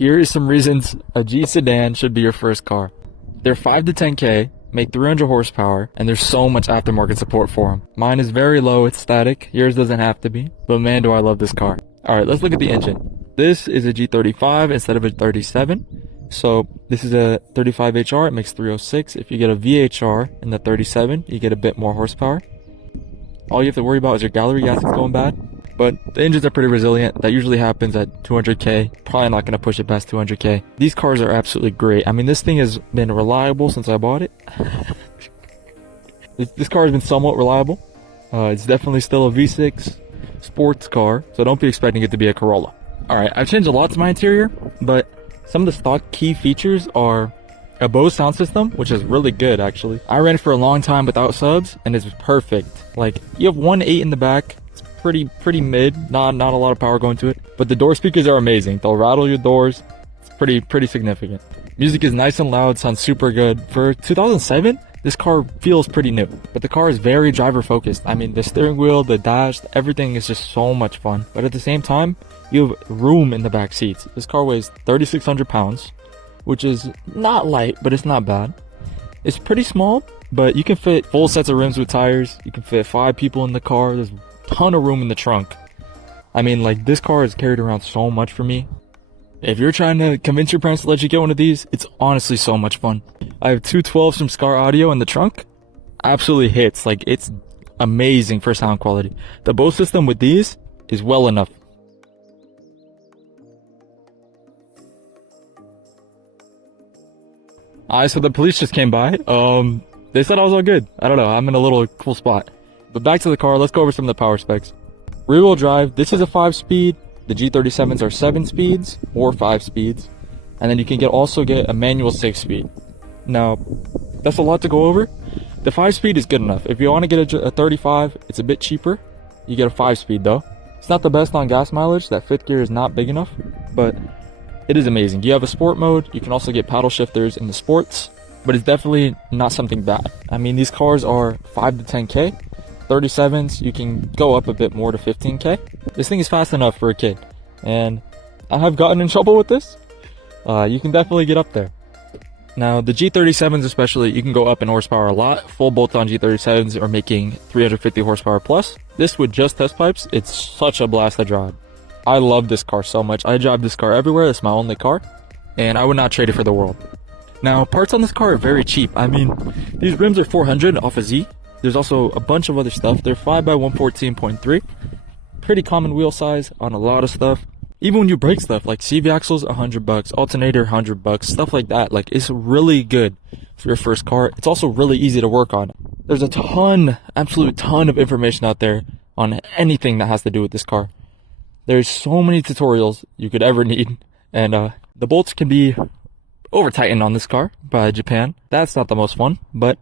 Here is some reasons a G Sedan should be your first car. They're 5 to 10K, make 300 horsepower, and there's so much aftermarket support for them. Mine is very low, it's static. Yours doesn't have to be, but man, do I love this car. Alright, let's look at the engine. This is a G35 instead of a 37. So this is a 35HR, it makes 306. If you get a VHR in the 37, you get a bit more horsepower. All you have to worry about is your gallery gaskets going bad. But the engines are pretty resilient. That usually happens at 200K. Probably not going to push it past 200K. These cars are absolutely great. I mean, this thing has been reliable since I bought it. This car has been somewhat reliable. It's definitely still a V6 sports car, so don't be expecting it to be a Corolla. Alright, I've changed a lot to my interior, but some of the stock key features are a Bose sound system, which is really good actually. I ran it for a long time without subs, and it's perfect. Like, you have 1.8 in the back. Pretty mid, not a lot of power going to it, but the door speakers are amazing. They'll rattle your doors. It's pretty significant. Music is nice and loud, sounds super good. For 2007, this car feels pretty new, but the car is very driver focused. I mean, the steering wheel, the dash, everything is just so much fun. But at the same time, you have room in the back seats. This car weighs 3,600 pounds, which is not light, but it's not bad. It's pretty small, but you can fit full sets of rims with tires. You can fit 5 people in the car. There's ton of room in the trunk. I mean, like, this car has carried around so much for me. If you're trying to convince your parents to let you get one of these, it's honestly so much fun. I have two 12s from Scar Audio in the trunk. Absolutely hits. Like, it's amazing for sound quality. The Bose system with these is well enough. So the police just came by. They said I was all good. I don't know, I'm in a little cool spot. But back to the car, let's go over some of the power specs. Rear wheel drive, this is a 5-speed. The G37s are 7 speeds or 5 speeds. And then you can also get a manual 6-speed. Now, that's a lot to go over. The 5-speed is good enough. If you want to get a 35, it's a bit cheaper. You get a 5-speed though. It's not the best on gas mileage. That 5th gear is not big enough, but it is amazing. You have a sport mode. You can also get paddle shifters in the sports, but it's definitely not something bad. I mean, these cars are 5 to 10K. 37s, you can go up a bit more to 15K. This thing is fast enough for a kid, and I have gotten in trouble with this. You can definitely get up there. Now, the G37s especially, you can go up in horsepower a lot. Full bolt-on G37s are making 350 horsepower plus. This with just test pipes, it's such a blast to drive. I love this car so much. I drive this car everywhere. It's my only car, and I would not trade it for the world. Now, parts on this car are very cheap. I mean, these rims are 400 off of Z. There's also a bunch of other stuff. They're 5x114.3. Pretty common wheel size on a lot of stuff. Even when you break stuff like CV axles, $100, alternator, $100, stuff like that. Like, it's really good for your first car. It's also really easy to work on. There's a ton, absolute ton of information out there on anything that has to do with this car. There's so many tutorials you could ever need. And the bolts can be over tightened on this car by Japan. That's not the most fun, but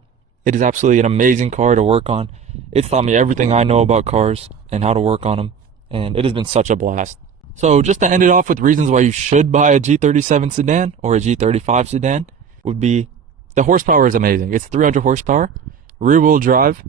it is absolutely an amazing car to work on. It's taught me everything I know about cars and how to work on them, and it has been such a blast. So just to end it off with reasons why you should buy a G37 sedan or a G35 sedan would be the horsepower is amazing. It's 300 horsepower, rear wheel drive,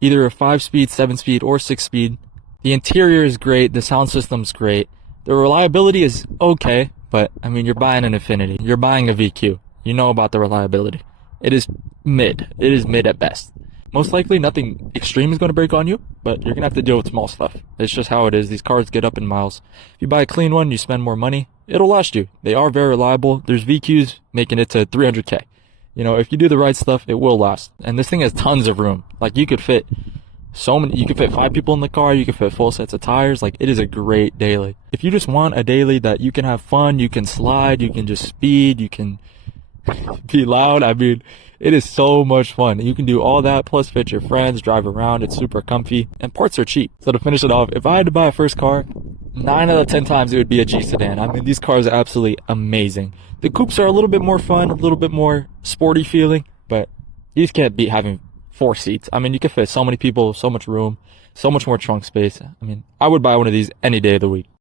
either a 5-speed, 7-speed, or 6-speed. The interior is great, the sound system's great. The reliability is okay, but I mean, you're buying an Infiniti, you're buying a VQ. You know about the reliability. It is mid. It is mid at best. Most likely nothing extreme is going to break on you, but you're going to have to deal with small stuff. It's just how it is. These cars get up in miles. If you buy a clean one, you spend more money, it'll last you. They are very reliable. There's VQs making it to 300K. You know, if you do the right stuff, it will last. And this thing has tons of room. Like, you could fit 5 people in the car. You could fit full sets of tires. Like, it is a great daily. If you just want a daily that you can have fun, you can slide, you can just speed, you can be loud. I mean, it is so much fun. You can do all that, plus fit your friends, drive around. It's super comfy, and parts are cheap. So to finish it off, if I had to buy a first car, 9 out of 10 times it would be a G Sedan. I mean, these cars are absolutely amazing. The coupes are a little bit more fun, a little bit more sporty feeling, but you just can't beat having 4 seats. I mean, you can fit so many people, so much room, so much more trunk space. I mean, I would buy one of these any day of the week.